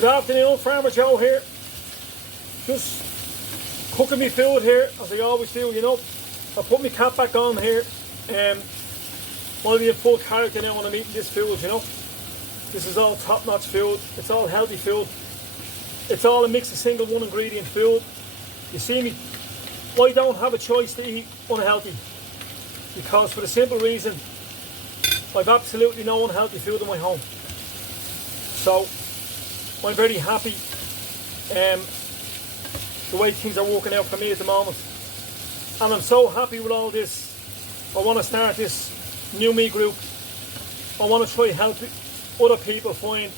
Good afternoon, Farmer Joe here. Just cooking me food here, as I always do, you know. I put my cap back on here. Want to be in full character now when I'm eating this food, you know. This is all top-notch food. It's all healthy food. It's all a mix of single one ingredient food. You see me, I don't have a choice to eat unhealthy. Because for the simple reason, I've absolutely no unhealthy food in my home. So, I'm very happy the way things are working out for me at the moment. And I'm so happy with all this. I want to start this new me group. I want to try help other people find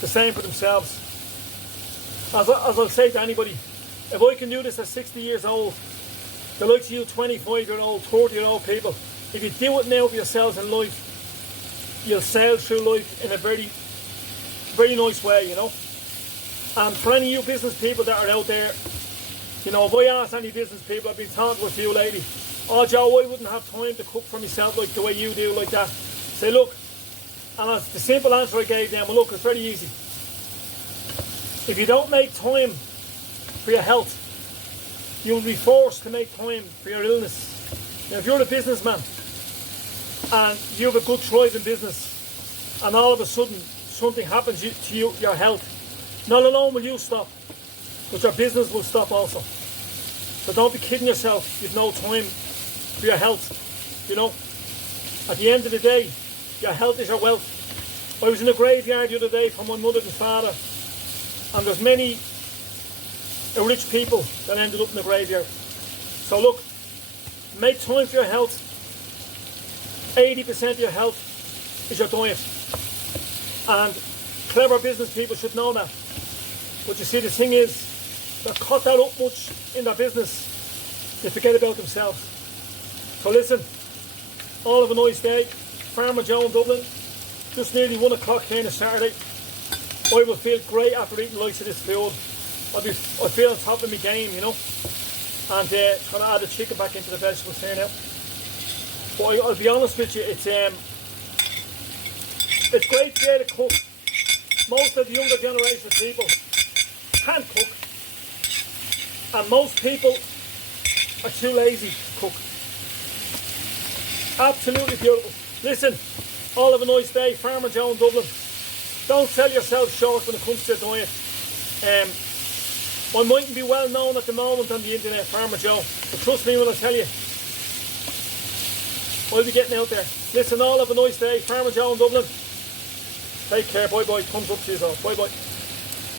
the same for themselves. As I'll say to anybody, if I can do this at 60 years old, the likes of you 25-year-old, 30-year-old people, if you do it now for yourselves in life, you'll sail through life in a very, very nice way, you know. And for any of you business people that are out there, you know, if I ask any business people, I've been talking to a few lately, oh Joe, I wouldn't have time to cook for myself like the way you do, like that. Say, look, and the simple answer I gave them, well look, it's very easy. If you don't make time for your health, you'll be forced to make time for your illness. Now, if you're a businessman and you have a good thriving business and all of a sudden something happens to you, your health, not alone will you stop, but your business will stop also. So don't be kidding yourself, you've no time for your health, you know. At the end of the day, your health is your wealth. I was in a graveyard the other day for my mother and father, and there's many rich people that ended up in the graveyard. So look, make time for your health. 80% of your health is your diet. And clever business people should know that. But you see, the thing is, they're caught that up much in their business, they forget about themselves. So listen, all have a nice day. Farmer Joe in Dublin, just nearly 1 o'clock here on a Saturday. I will feel great after eating loads of this food. I feel on top of my game, you know. And trying to add the chicken back into the vegetables here now. But I'll be honest with you, it's great to be able to cook. Most of the younger generation of people can't cook. And most people are too lazy to cook. Absolutely beautiful. Listen, all have a nice day. Farmer Joe in Dublin. Don't sell yourself short when it comes to your diet. I mightn't be well known at the moment on the internet, Farmer Joe, but trust me when I tell you, I'll be getting out there. Listen, all have a nice day. Farmer Joe in Dublin. Take care. Bye bye. Thumbs up to you all. Bye bye.